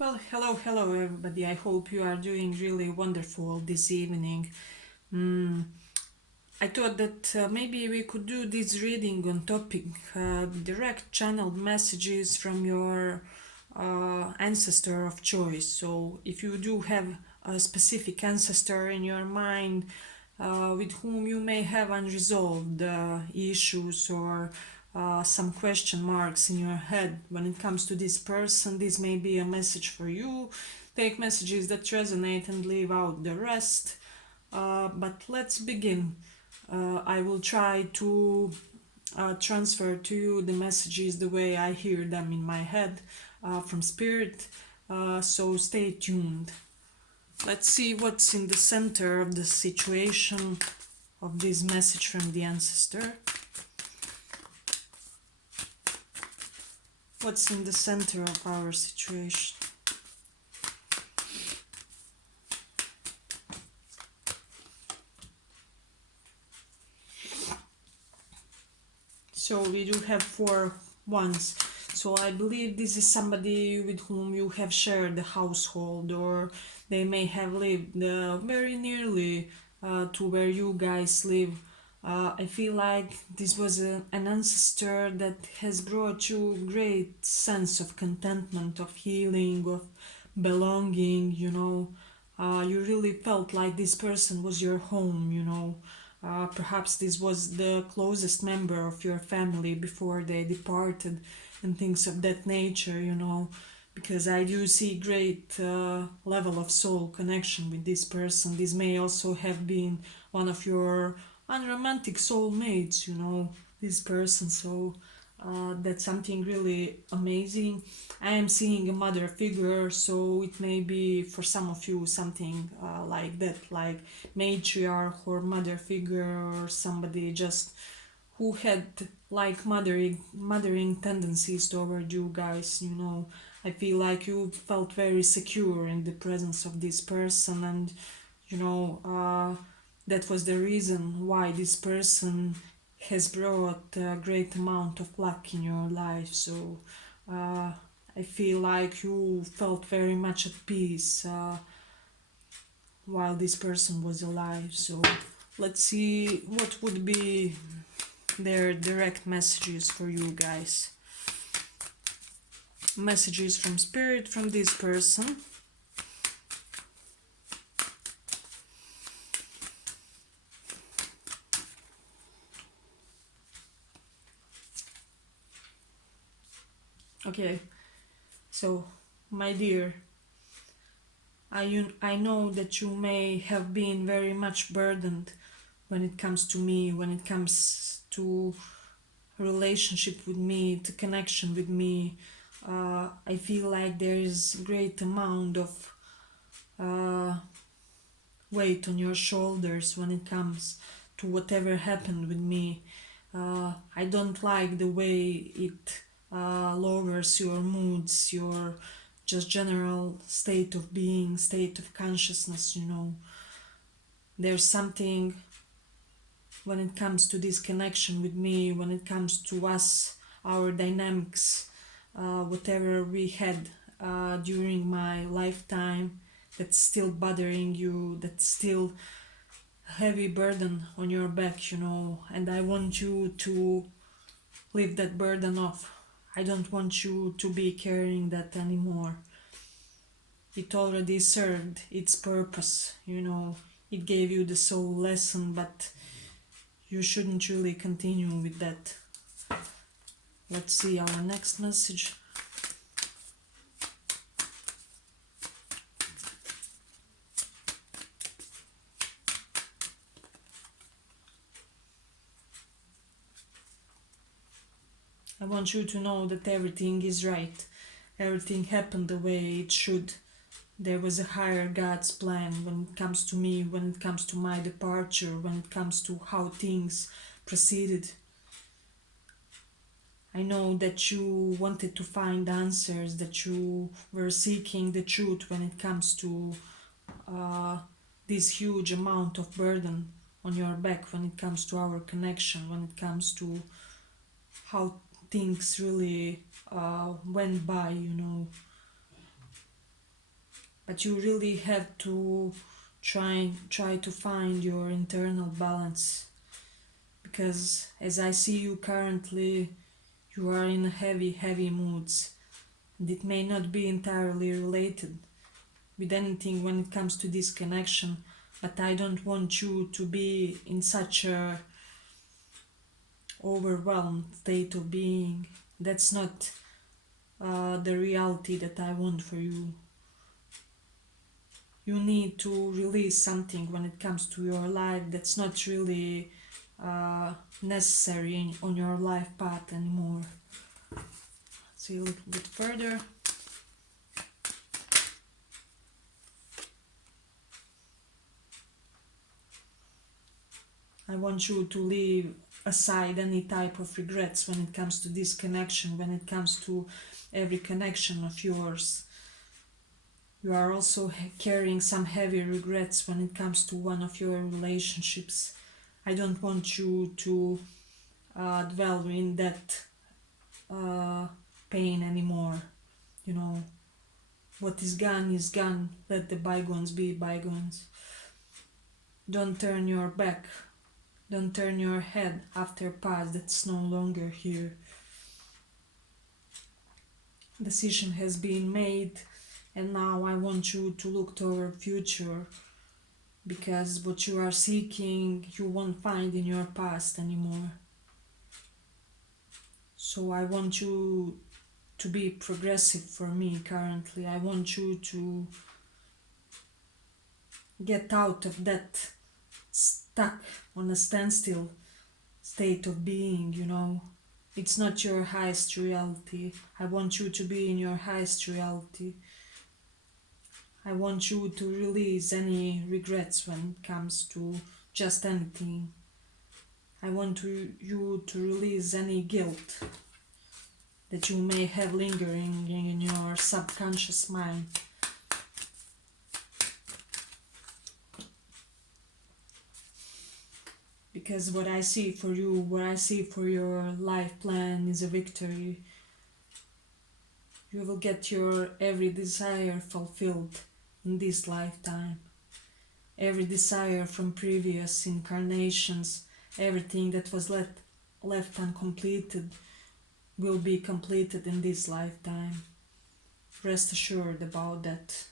Well, hello everybody. I hope you are doing really wonderful this evening. Mm, I thought that maybe we could do this reading on topic direct channeled messages from your ancestor of choice. So, if you do have a specific ancestor in your mind with whom you may have unresolved issues or some question marks in your head when it comes to this person, this may be a message for you. Take messages that resonate and leave out the rest. But let's begin. I will try to transfer to you the messages the way I hear them in my head from spirit. So stay tuned. Let's see what's in the center of the situation of this message from the ancestor. What's in the center of our situation? So we do have 4 ones. So I believe this is somebody with whom you have shared the household, or they may have lived very nearly to where you guys live. I feel like this was an ancestor that has brought you great sense of contentment, of healing, of belonging. You really felt like this person was your home. Perhaps this was the closest member of your family before they departed, and things of that nature, because I do see great level of soul connection with this person. This may also have been one of your unromantic soulmates, this person. So that's something really amazing. I am seeing a mother figure, so it may be for some of you something like that, like matriarch or mother figure, or somebody just who had like mothering tendencies toward you guys. I feel like you felt very secure in the presence of this person, and you know that was the reason why this person has brought a great amount of luck in your life. So uh, I feel like you felt very much at peace while this person was alive. So let's see what would be their direct messages for you guys. Messages from spirit from this person. Okay, so my dear, I know that you may have been very much burdened when it comes to me, when it comes to relationship with me, to connection with me. I feel like there is great amount of uh, weight on your shoulders when it comes to whatever happened with me. I don't like the way it lowers your moods, your just general state of being, state of consciousness. There's something when it comes to this connection with me, when it comes to us, our dynamics, whatever we had during my lifetime that's still bothering you, that's still a heavy burden on your back, and I want you to lift that burden off. I don't want you to be carrying that anymore. It already served its purpose. It gave you the soul lesson, but you shouldn't really continue with that. Let's see our next message. I want you to know that everything is right. Everything happened the way it should. There was a higher God's plan when it comes to me, when it comes to my departure, when it comes to how things proceeded. I know that you wanted to find answers, that you were seeking the truth when it comes to this huge amount of burden on your back, when it comes to our connection, when it comes to how things really went by. but you really have to try to find your internal balance, because as I see you currently, you are in heavy moods, and it may not be entirely related with anything when it comes to this connection, but I don't want you to be in such a overwhelmed state of being. That's not the reality that I want for you. You need to release something when it comes to your life that's not really necessary on your life path anymore. See a little bit further. I want you to leave aside any type of regrets when it comes to this connection, when it comes to every connection of yours. You are also carrying some heavy regrets when it comes to one of your relationships. I don't want you to dwell in that pain anymore. You know, what is gone. Let the bygones be bygones. Don't turn your back. Don't turn your head after past that's no longer here. Decision has been made, and now I want you to look toward future, because what you are seeking you won't find in your past anymore. So I want you to be progressive for me currently. I want you to get out of that stuck on a standstill state of being, you know. It's not your highest reality. I want you to be in your highest reality. I want you to release any regrets when it comes to just anything. I want you to release any guilt that you may have lingering in your subconscious mind. Because what I see for you, what I see for your life plan is a victory. You will get your every desire fulfilled in this lifetime. Every desire from previous incarnations, everything that was left uncompleted will be completed in this lifetime. Rest assured about that.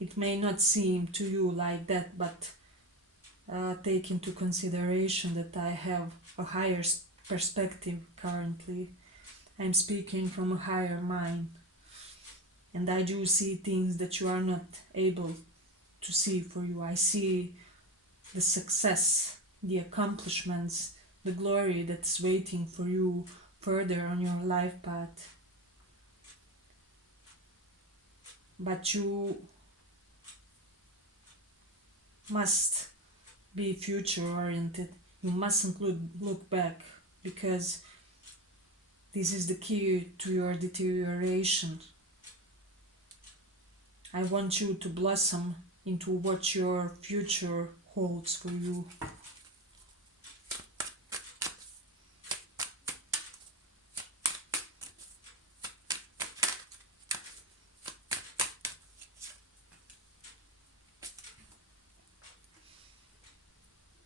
It may not seem to you like that, but take into consideration that I have a higher perspective currently. I'm speaking from a higher mind, and I do see things that you are not able to see for you. I see the success, the accomplishments, the glory that's waiting for you further on your life path. But you must be future oriented. You mustn't look back, because this is the key to your deterioration. I want you to blossom into what your future holds for you.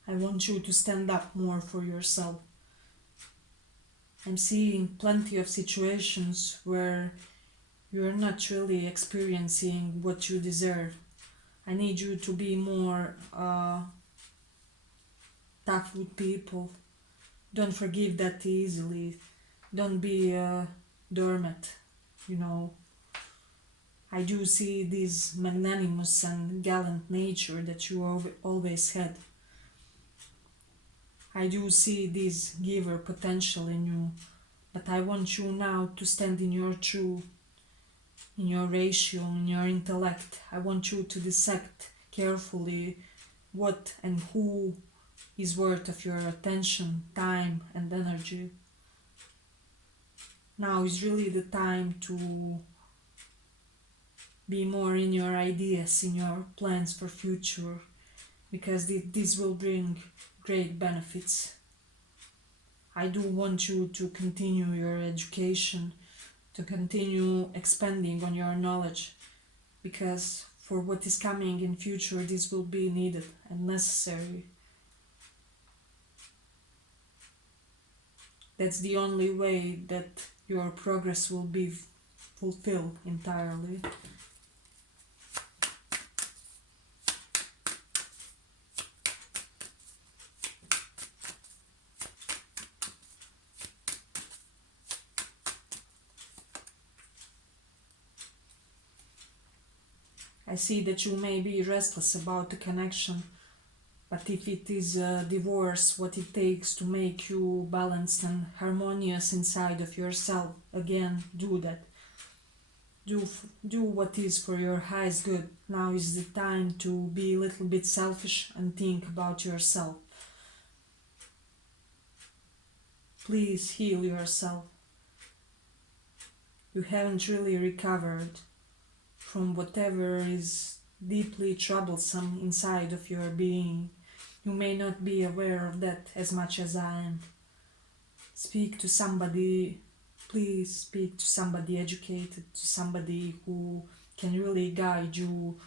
I want you to stand up more for yourself. I'm seeing plenty of situations where you're not really experiencing what you deserve. I need you to be more tough with people. Don't forgive that easily. Don't be a doormat, you know. I do see this magnanimous and gallant nature that you always had. I do see this giver potential in you, but I want you now to stand in your truth, in your ratio, in your intellect. I want you to dissect carefully what and who is worth of your attention, time, and energy. Now is really the time to be more in your ideas, in your plans for future, because this will bring great benefits. I do want you to continue your education. to continue expanding on your knowledge, because for what is coming in future this will be needed and necessary. That's the only way that your progress will be fulfilled entirely. I see that you may be restless about the connection, but if it is a divorce, what it takes to make you balanced and harmonious inside of yourself, again, do that. Do what is for your highest good. Now is the time to be a little bit selfish and think about yourself. Please heal yourself. You haven't really recovered from whatever is deeply troublesome inside of your being. You may not be aware of that as much as I am. Speak to somebody, please speak to somebody educated, to somebody who can really guide you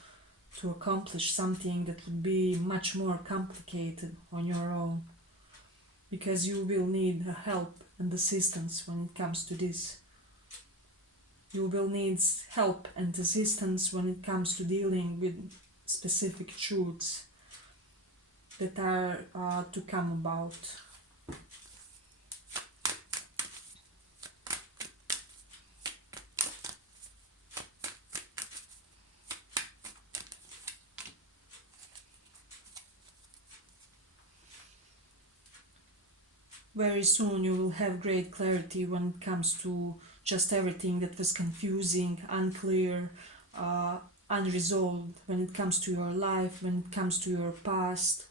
to accomplish something that would be much more complicated on your own. Because you will need help and assistance when it comes to this. You will need help and assistance when it comes to dealing with specific truths that are to come about. Very soon you will have great clarity when it comes to just everything that was confusing, unclear, unresolved, when it comes to your life, when it comes to your past,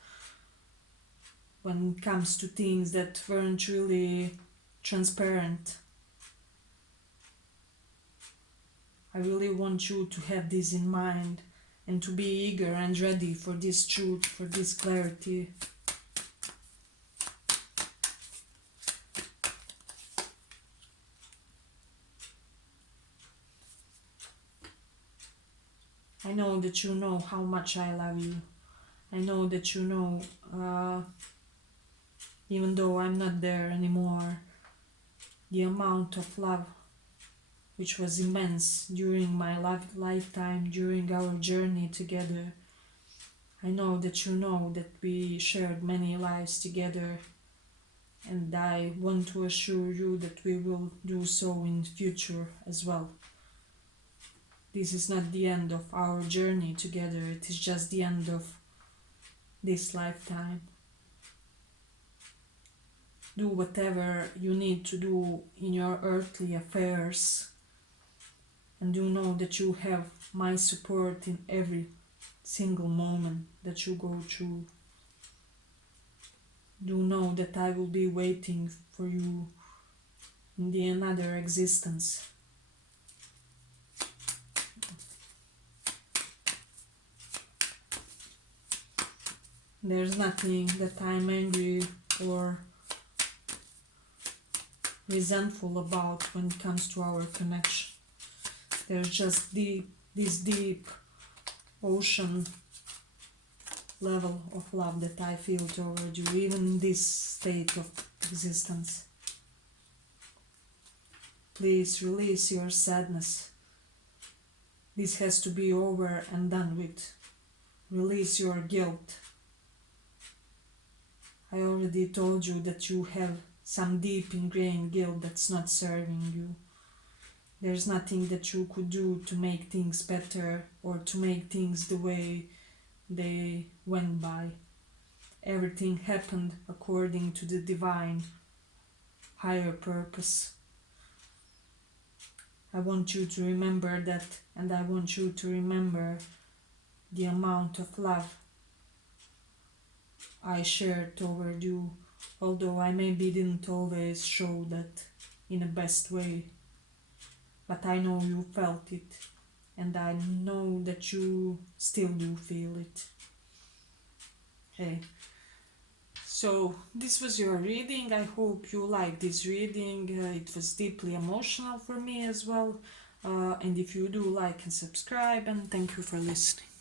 when it comes to things that weren't really transparent. I really want you to have this in mind and to be eager and ready for this truth, for this clarity. I know that you know how much I love you. I know that you know, even though I'm not there anymore, the amount of love which was immense during my lifetime, during our journey together. I know that you know that we shared many lives together, and I want to assure you that we will do so in the future as well. This is not the end of our journey together, it is just the end of this lifetime. Do whatever you need to do in your earthly affairs, and do know that you have my support in every single moment that you go through. Do know that I will be waiting for you in the another existence. There's nothing that I'm angry or resentful about when it comes to our connection. There's just this deep ocean level of love that I feel toward you, even in this state of existence. Please release your sadness. This has to be over and done with. Release your guilt. I already told you that you have some deep ingrained guilt that's not serving you. There's nothing that you could do to make things better or to make things the way they went by. Everything happened according to the divine higher purpose. I want you to remember that, and I want you to remember the amount of love I shared toward you, although I maybe didn't always show that in the best way. But I know you felt it, and I know that you still do feel it. Okay, So this was your reading. I hope you liked this reading. It was deeply emotional for me as well. And if you do, like and subscribe, and thank you for listening.